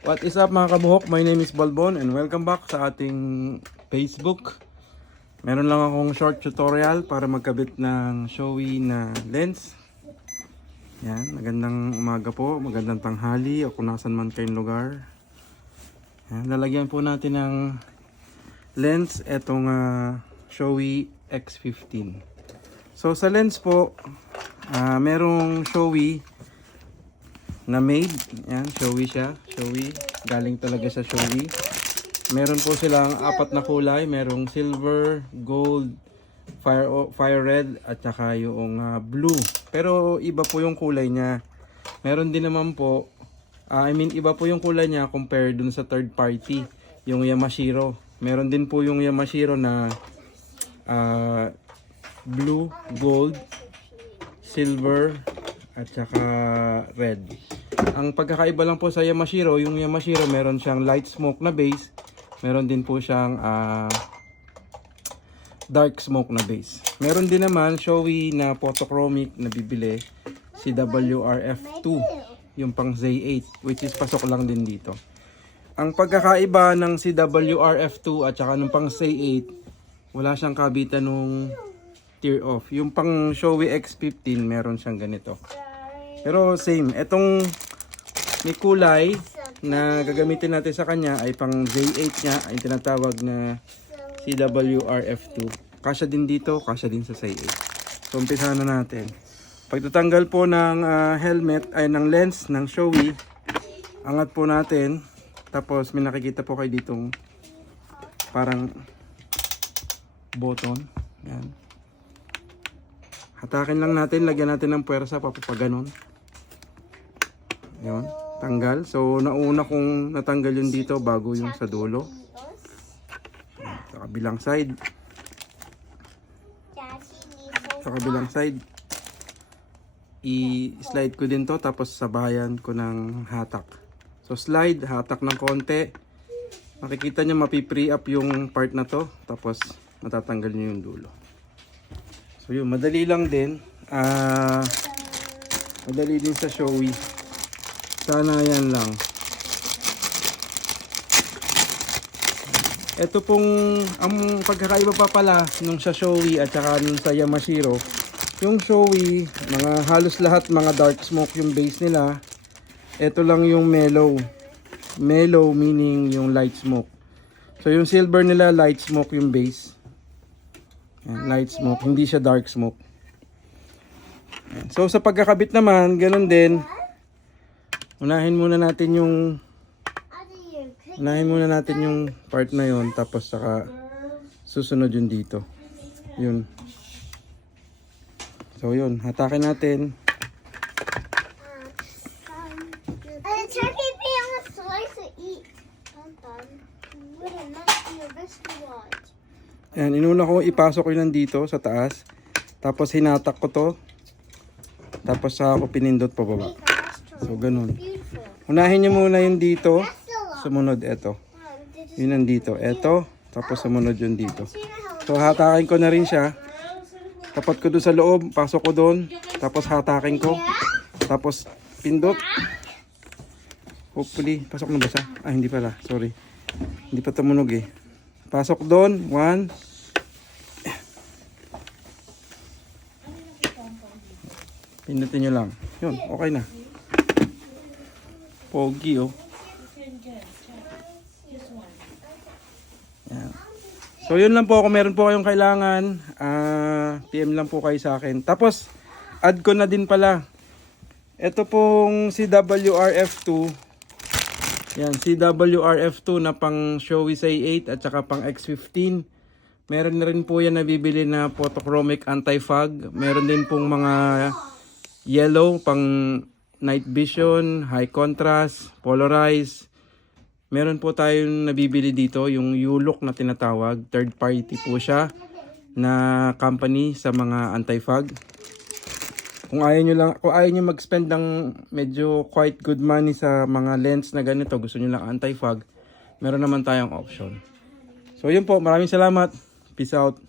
What is up mga kabuhok? My name is Balbon and welcome back sa ating Facebook. Meron lang akong short tutorial para magkabit ng Shoei na lens. Yan, magandang umaga po, magandang tanghali o kung nasan man kayong lugar. Yan, lalagyan po natin ng lens etong Shoei X15. So sa lens po, merong Shoei na made. Yan, Shoei siya. Shoei. Galing talaga sa Shoei. Meron po silang apat na kulay. Merong silver, gold, fire red, at saka yung blue. Pero iba po yung kulay niya. Meron din naman po, iba po yung kulay niya compared dun sa third party. Yung Yamashiro. Meron din po yung Yamashiro na blue, gold, silver, at saka red. Ang pagkakaiba lang po sa Yamashiro, yung Yamashiro meron siyang light smoke na base, meron din po siyang dark smoke na base. Meron din naman Shoei na photochromic na bibili, si WRF2, yung pang Z8, which is pasok lang din dito. Ang pagkakaiba ng si WRF2 at saka nung pang Z8, wala siyang kabitan nung tear off. Yung pang Shoei X15 meron siyang ganito. Pero same, etong may kulay na gagamitin natin sa kanya ay pang Z8 niya, ay tinatawag na CWRF2. Kasya din dito, kasya din sa Z8. So umpisahan na natin. Pagtatanggal po ng helmet ay ng lens ng Shoei, angat po natin. Tapos may nakikita po kayo ditong parang button. Yan. Hatakin lang natin, lagyan natin ng puwersa, papapaganon. Yun, tanggal. So, nauna kong natanggal yun dito bago yung sa dulo. Sa kabilang side. Sa kabilang side. I-slide ko din to, tapos sabayan ko ng hatak. So, slide, hatak ng konti. Makikita nyo, mapi-free up yung part na to. Tapos, matatanggal nyo yung dulo. So yun, madali lang din. Madali din sa Shoei. Sana yan lang. Ito pong, ang pagkakaiba pa pala nung sa Shoei at saka nung sa Yamashiro. Yung Shoei, mga halos lahat mga dark smoke yung base nila. Ito lang yung mellow. Mellow meaning yung light smoke. So yung silver nila, light smoke yung base. Yan, light smoke, hindi siya dark smoke. Yan. So sa pagkakabit naman, ganun din. Unahin muna natin yung part na yon, tapos saka susunod yun dito. Yun. So yun, hatakin natin. Yan, inuna ko ipasok yun nandito sa taas. Tapos hinatak ko to. Tapos saka ako pinindot pababa. So ganun. Unahin nyo muna yung dito. Sumunod eto. Yun nandito. Eto. Tapos sumunod yun dito. So hatakin ko na rin siya. Tapat ko doon sa loob. Pasok ko doon. Tapos hatakin ko. Tapos pindot. Hopefully. Pasok na ba siya? Ah, hindi pala. Sorry. Hindi pa tumunog eh. Pasok doon. 1. Pindutin nyo lang. Yun, okay na. Pogi oh. Yan. So yun lang po. Kung meron po kayong kailangan, PM lang po kayo sa akin. Tapos, add ko na din pala. Ito pong CWRF2. Yan, CWRF2 na pang Shoei Z8 at saka pang X15. Meron na rin po yan nabibili na photochromic anti-fog. Meron din pong mga yellow pang night vision, high contrast, polarized. Meron po tayong nabibili dito, yung U-Look na tinatawag. Third party po siya na company sa mga anti-fog. Kung ayaw nyo mag-spend ng medyo quite good money sa mga lens na ganito, gusto nyo lang anti-fog, meron naman tayong option. So yun po, maraming salamat. Peace out.